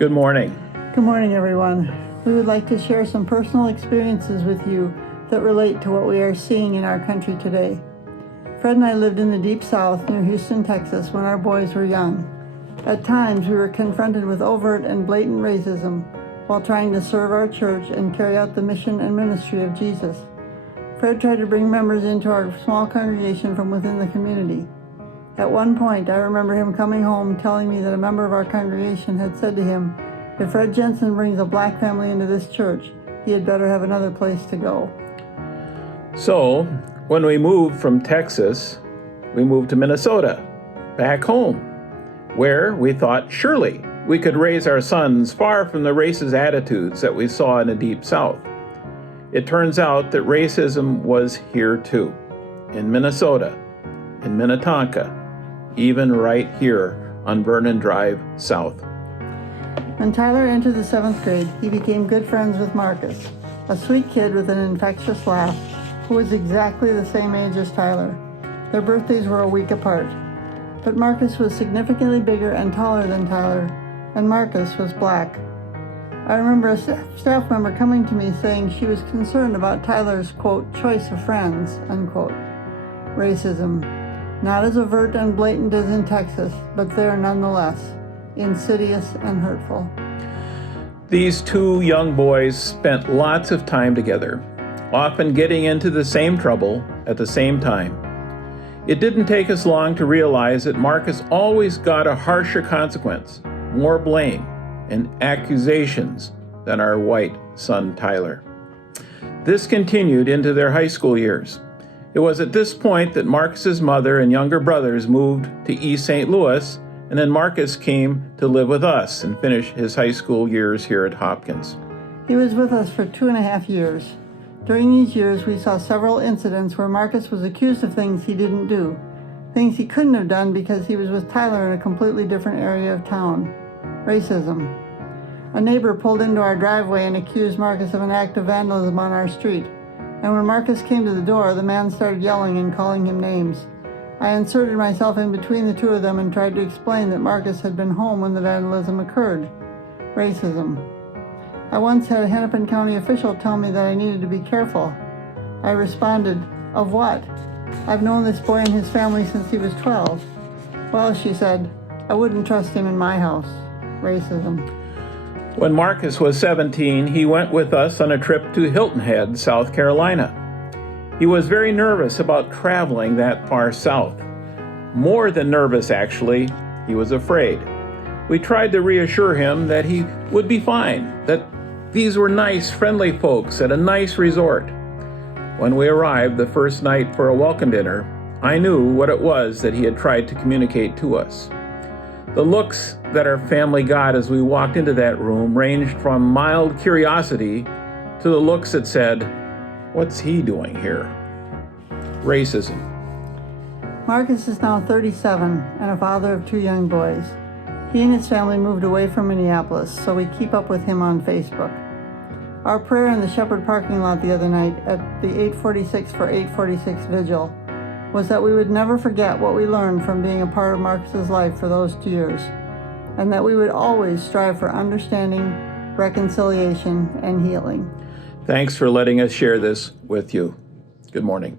Good morning. Good morning, everyone. We would like to share some personal experiences with you that relate to what we are seeing in our country today. Fred and I lived in the Deep South near Houston, Texas when our boys were young. At times, we were confronted with overt and blatant racism while trying to serve our church and carry out the mission and ministry of Jesus. Fred tried to bring members into our small congregation from within the community. At one point, I remember him coming home telling me that a member of our congregation had said to him, "If Fred Jensen brings a black family into this church, he had better have another place to go." So, when we moved from Texas, we moved to Minnesota, back home, where we thought surely we could raise our sons far from the racist attitudes that we saw in the Deep South. It turns out that racism was here too, in Minnesota, in Minnetonka, even right here on Vernon Drive South. When Tyler entered the 7th grade, he became good friends with Marcus, a sweet kid with an infectious laugh who was exactly the same age as Tyler. Their birthdays were a week apart. But Marcus was significantly bigger and taller than Tyler, and Marcus was black. I remember a staff member coming to me saying she was concerned about Tyler's, quote, choice of friends, unquote. Racism. Not as overt and blatant as in Texas, but there nonetheless, insidious and hurtful. These two young boys spent lots of time together, often getting into the same trouble at the same time. It didn't take us long to realize that Marcus always got a harsher consequence, more blame and accusations than our white son Tyler. This continued into their high school years. It was at this point that Marcus's mother and younger brothers moved to East St. Louis, and then Marcus came to live with us and finish his high school years here at Hopkins. He was with us for 2.5 years. During these years, we saw several incidents where Marcus was accused of things he didn't do, things he couldn't have done because he was with Tyler in a completely different area of town. Racism. A neighbor pulled into our driveway and accused Marcus of an act of vandalism on our street. And when Marcus came to the door, the man started yelling and calling him names. I inserted myself in between the two of them and tried to explain that Marcus had been home when the vandalism occurred. Racism. I once had a Hennepin County official tell me that I needed to be careful. I responded, "Of what? I've known this boy and his family since he was 12. Well, she said, I wouldn't trust him in my house. Racism. When Marcus was 17, he went with us on a trip to Hilton Head, South Carolina. He was very nervous about traveling that far south. More than nervous, actually, he was afraid. We tried to reassure him that he would be fine, that these were nice, friendly folks at a nice resort. When we arrived the first night for a welcome dinner, I knew what it was that he had tried to communicate to us. The looks that our family got as we walked into that room ranged from mild curiosity to the looks that said, "What's he doing here?" Racism. Marcus is now 37 and a father of 2 young boys. He and his family moved away from Minneapolis, so we keep up with him on Facebook. Our prayer in the Shepherd parking lot the other night at the 846 for 846 vigil was that we would never forget what we learned from being a part of Marcus's life for those 2 years, and that we would always strive for understanding, reconciliation, and healing. Thanks for letting us share this with you. Good morning.